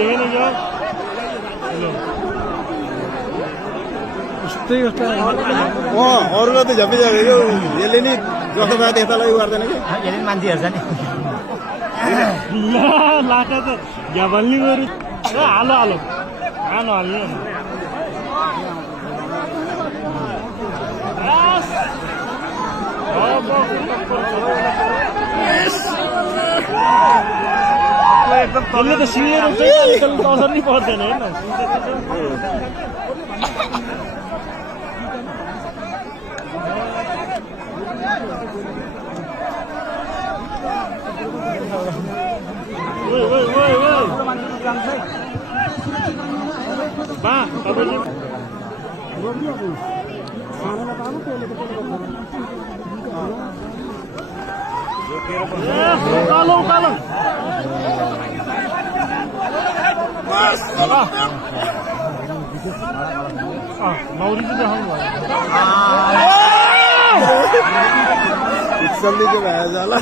देखेन क्या अरूलाई त झप्पी जाँदैन यसले नि जस्तो भए त्यतालाई गर्दैन कि यसले मान्छे हेर्छ नि लाटा त झ्याबल्ने गरी हालो हालो खानु हाल्ने एकदम त सिएर असर नै पर्दैन हेर्न बा तपाईँले उकालो उकालो मौरी चाहिँ देखाउनु भयो भए जाला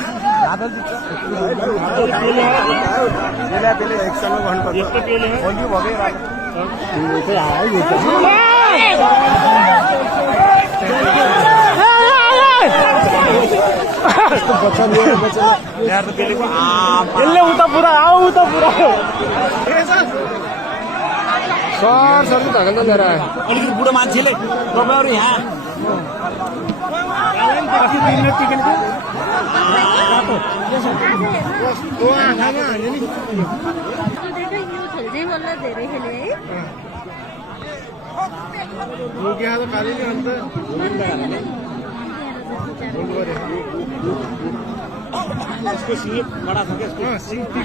यसले उता पुरा आऊ उता पुरा सर सर धकेल त लिएर आयो अलिकति बुढो मान्छेले तपाईँहरू यहाँ यसको सिङ कडा छ क्या सिङको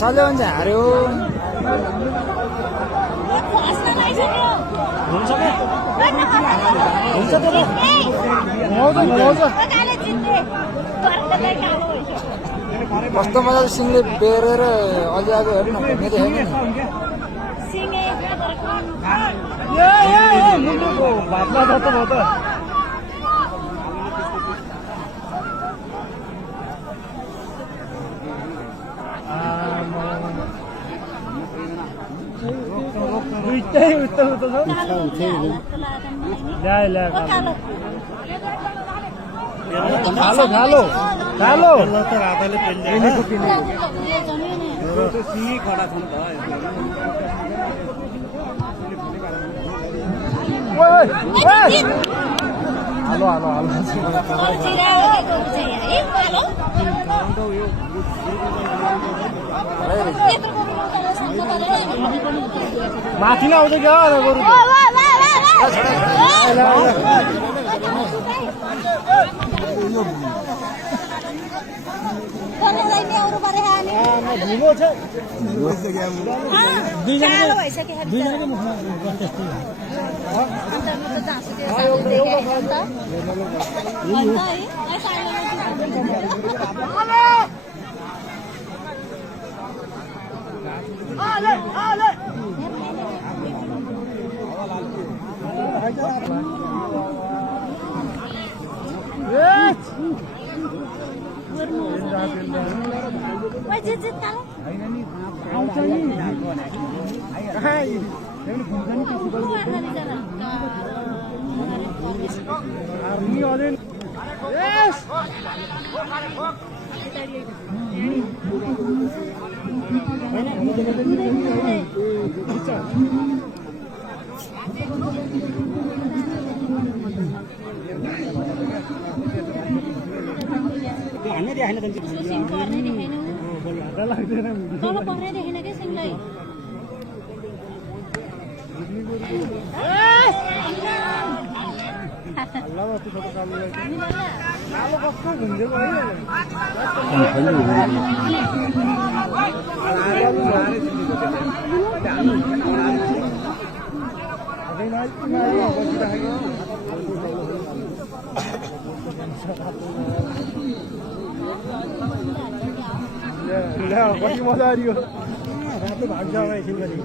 साले भन्छ हार्यो हुन्छ के हुन्छ कस्तो मजाले सिङले बेरेर अझै आएको हेर्नु मेरो हेर्नु मुन्टुको भातमा जस्तो भयो त दुईटै उता उता छ ल्याए ल्याए खालो खालो खालो त राताले पेल्नेको पिने त्यो सिङै खडा छ नि त हालो हालो हालो माथि नै आउँछ क्या गोरु ढिलो छ दुईजनाको मुखमा अस्ति फोटो कालो कस्तो घुम्देको है कति मजा आयो रातो भाग्छ एकछिन गरी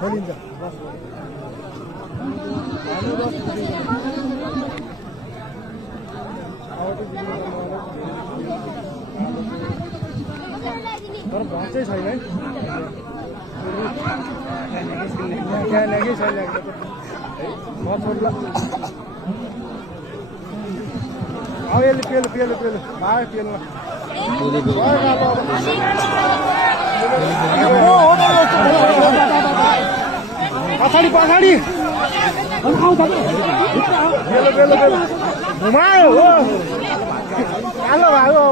खोलिन्छ तर भन्छ छैन है त्यहाँ ल्यागै छैन म छोड्ला अब यसले पेलो पेलो पेलो भाइ पेल्न पछाडि पछाडि पेलो पेलो पेलो घुमायो हो कालो भयो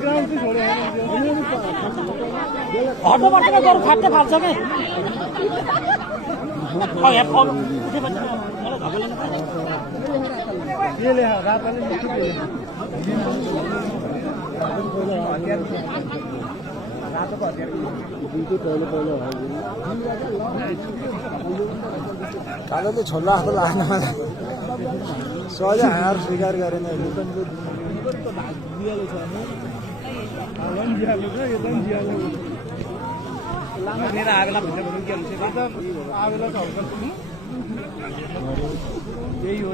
ग्राउन्ड चाहिँ छोड्यो हटोबाट गरौँ फाट्दै फाट्छ कि पेले राताले मिठो पेले रातोको हतियार कालोले छोड्ला जस्तो लागेन मलाई सहजै हार स्वीकार गरेन मेरा आवेला भन्छ भनौँ के हुन्छ आवेला त हल्का यही हो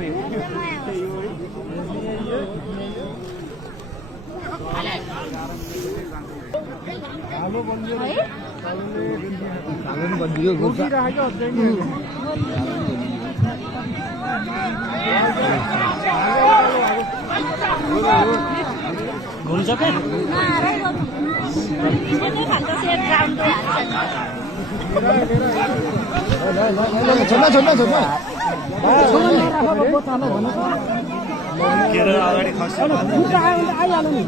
हालो बन्दियो हालो बन्दियो राखेको घुम्छ क्या छोड्ला छोड्ला छोड्ला अगाडि खस्छ आइहाल्यो नि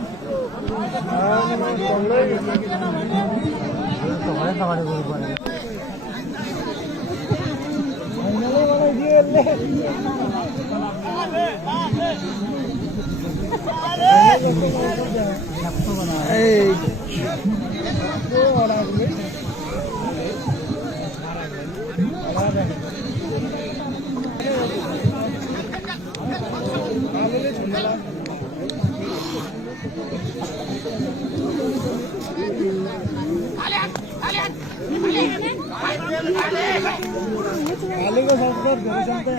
हालेको संस्कार धेरै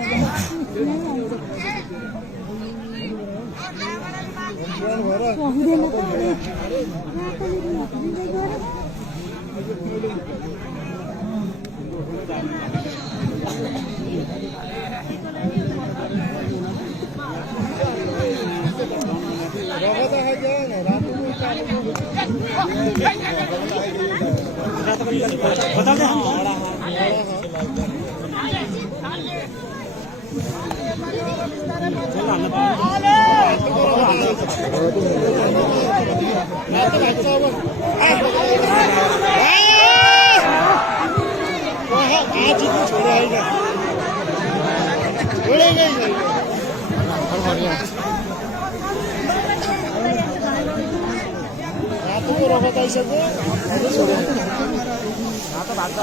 संस्था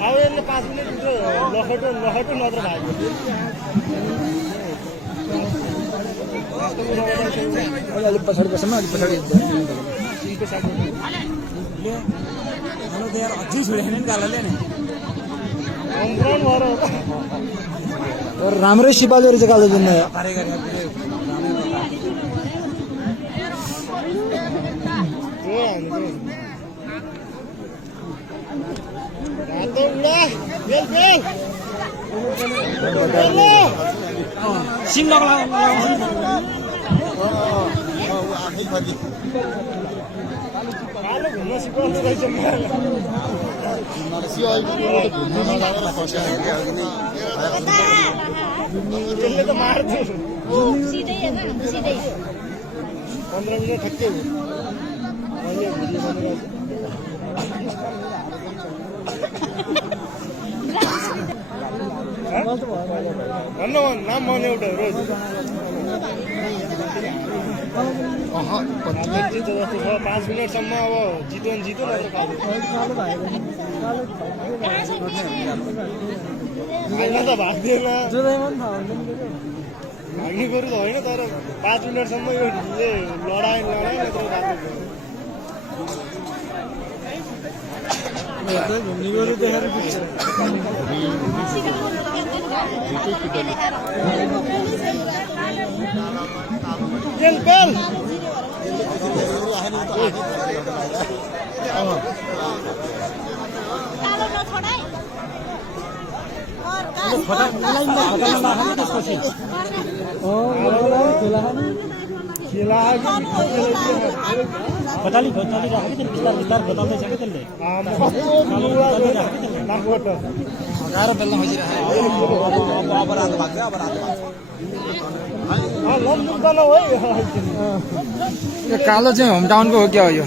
अब यसले 5 मिनट लखटो लखटो नत्र भएको अलिक पछाडि बस्नु अलिक पछाडि अझै छोडेन नि गालाले नि राम्रै सिपालु रहेछ कालो जुन सिम लगाउला त्यसले त मार्छु सिधै हैन सिधै 15 मिनेट ठक्कै हो भन्नु नाम मन एउटा रोज जस्तो छ 5 मिनटसम्म अब जितो नत्र होइन त भाग्दैन भाग्ने कुरो त होइन तर 5 मिनटसम्म यो लडाइ नत्र घुम्ने गरी देखाएर बेल खोताली राखेको थियो बिस्तार खोताल्दैछ कि त्यसले गाह्रो बेल्न यो कालो चाहिँ होम टाउनको हो क्या हो यो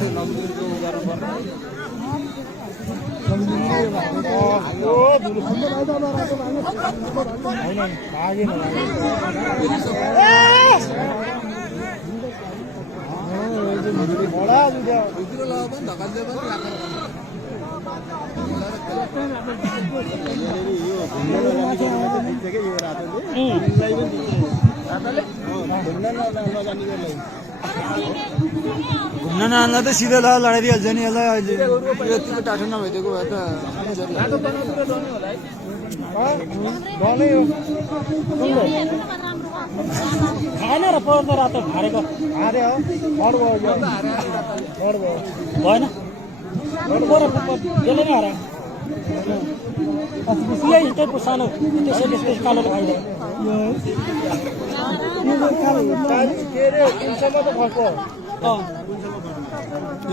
घुम्न नआन्दा त सिधै लडाइदिइहाल्छ नि यसलाई अहिले यतिको टाठो नभइदिएको भए त खाएन र पर्छ रातो हारेको भएन त्यसले नै हारे त्यही सानो त्यसै कालो खाइदियो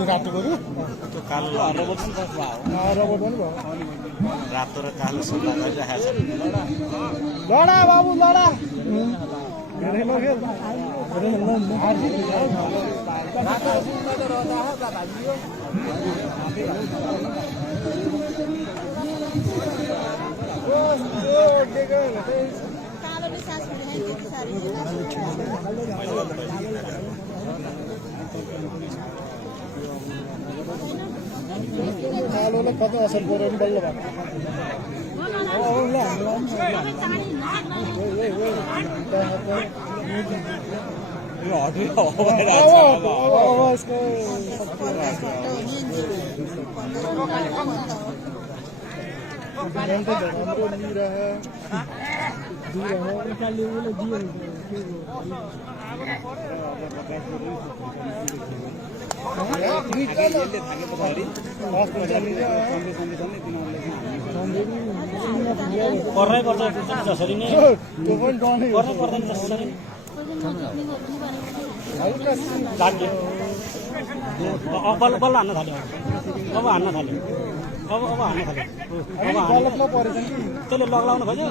रातो र कालो सल्लाह गरिराखेको छ लडा बाबु लडा कालोले कति असर पऱ्यो नि बल्ल पर्नै पर्छ जसरी नै पर्नै पर्दैन जसरी बल्ल बल्ल हान्न थाल्यो अब हान्न थाल्यो अब हान्न थाल्यो त्यसले लगाउन खोज्यो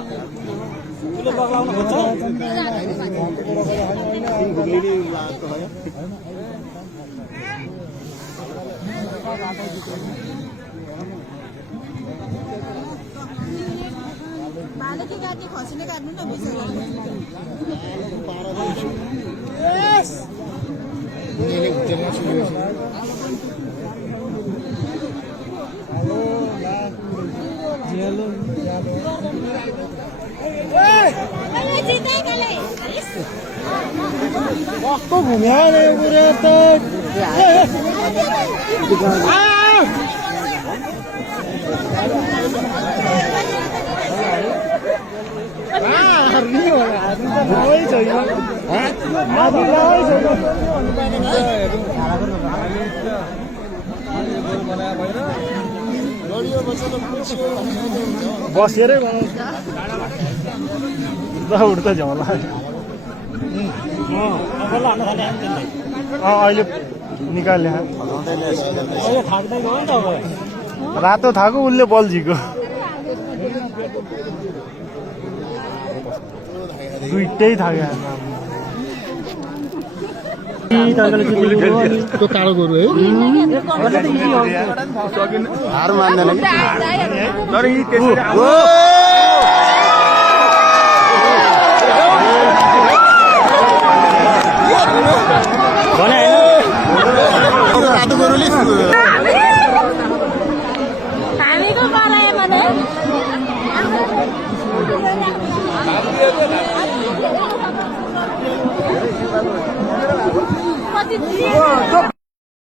त्यसले लगाउन खोज्छ बालकी काट्ने खसीले काट्नु न कस्तो घुम्या बसेरै उठ्छ झोला अहिले निकाल्ने रातो थाको उसले बल झिको दुइटै थाक्यो त्यो कालो गोरु है हार मान्दैन कि तर यी त्यसरी रातो गोरुले हामीको गरायो भने कति